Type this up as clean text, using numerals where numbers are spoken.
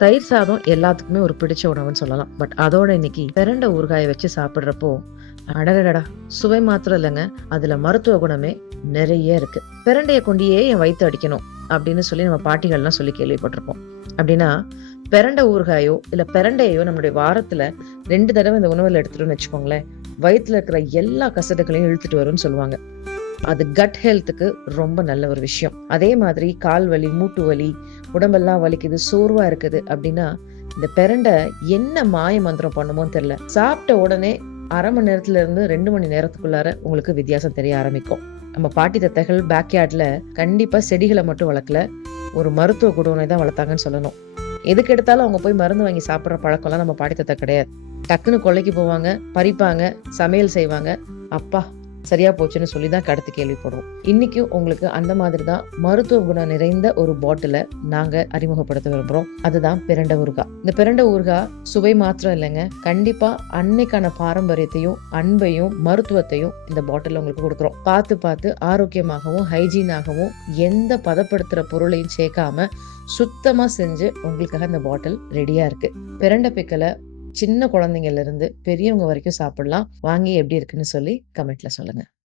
தயிர் சாதம் எல்லாத்துக்குமே ஒரு பிடிச்ச உணவுன்னு சொல்லலாம். பட் அதோட இன்னைக்கு பிரண்ட ஊறுகாய வச்சு சாப்பிடுறப்போ, அடடடடா! சுவை மாத்திரம் இல்லங்க. அதுல மருத்துவ குணமே நெறைய இருக்கு. பிரண்டைய கொண்டியே என் வயித்த அடிக்கணும் அப்படின்னு சொல்லி நம்ம பாட்டிகள்லாம் சொல்லி கேள்விப்பட்டிருப்போம். அப்படின்னா, பிரண்ட ஊறுகாயோ, இல்ல பிரண்டையோ நம்மளுடைய வாரத்துல 2 தடவ இந்த உணவுல எடுத்துட்டோம்னு வச்சுக்கோங்களேன், வயித்துல இருக்கிற எல்லா கசடுகளையும் இழுத்துட்டு வரும்னு சொல்லுவாங்க. அது கட் ஹெல்த்துக்கு ரொம்ப நல்ல ஒரு விஷயம். அதே மாதிரி கால் வலி, மூட்டு வலி, உடம்பெல்லாம் வலிக்குது, சோர்வா இருக்குது அப்படின்னா, இந்த பிரண்ட என்ன மாய மந்திரம் பண்ணுமோன்னு தெரியல. சாப்பிட்ட உடனே 1/2 மணி நேரத்துல இருந்து 2 மணி நேரத்துக்குள்ளார உங்களுக்கு வித்தியாசம் தெரிய ஆரம்பிக்கும். நம்ம பாட்டி தத்தைகள் பேக்யார்ட்ல கண்டிப்பா செடிகள மட்டும் வளர்க்கல. ஒரு மருத்துவ குடோனை தான் வளர்த்தாங்கன்னு சொல்லணும். எதுக்கு எடுத்தாலும் அவங்க போய் மருந்து வாங்கி சாப்பிடுற பழக்கம்லாம் நம்ம பாட்டி தாத்தா கிடையாது. டக்குன்னு கொல்லைக்கு போவாங்க, பறிப்பாங்க, சமையல் செய்வாங்க. அப்பா! சரியா போச்சுன்னு சொல்லி தான் கடுத்து கேள்விப்படுவோம். இன்னைக்கும் உங்களுக்கு அந்த மாதிரி தான் மருத்துவ குணம் நிறைந்த ஒரு பாட்டில நாங்க அறிமுகப்படுத்த விரும்புறோம். அதுதான் பிரண்ட ஊறுகா. இந்த பிரண்ட ஊறுகா சுவை மாத்திரம் இல்லைங்க. கண்டிப்பா அன்னைக்கான பாரம்பரியத்தையும், அன்பையும், மருத்துவத்தையும் இந்த பாட்டில்ல உங்களுக்கு கொடுக்குறோம். பார்த்து பார்த்து ஆரோக்கியமாகவும், ஹைஜீனாகவும் எந்த பதப்படுத்துற பொருளையும் சேர்க்காம சுத்தமா செஞ்சு உங்களுக்காக இந்த பாட்டில் ரெடியா இருக்கு. பிரண்ட பிக்கல சின்ன குழந்தைங்கள்ல இருந்து பெரியவங்க வரைக்கும் சாப்பிடலாம். வாங்கி எப்படி இருக்குன்னு சொல்லி கமெண்ட்ல சொல்லுங்க.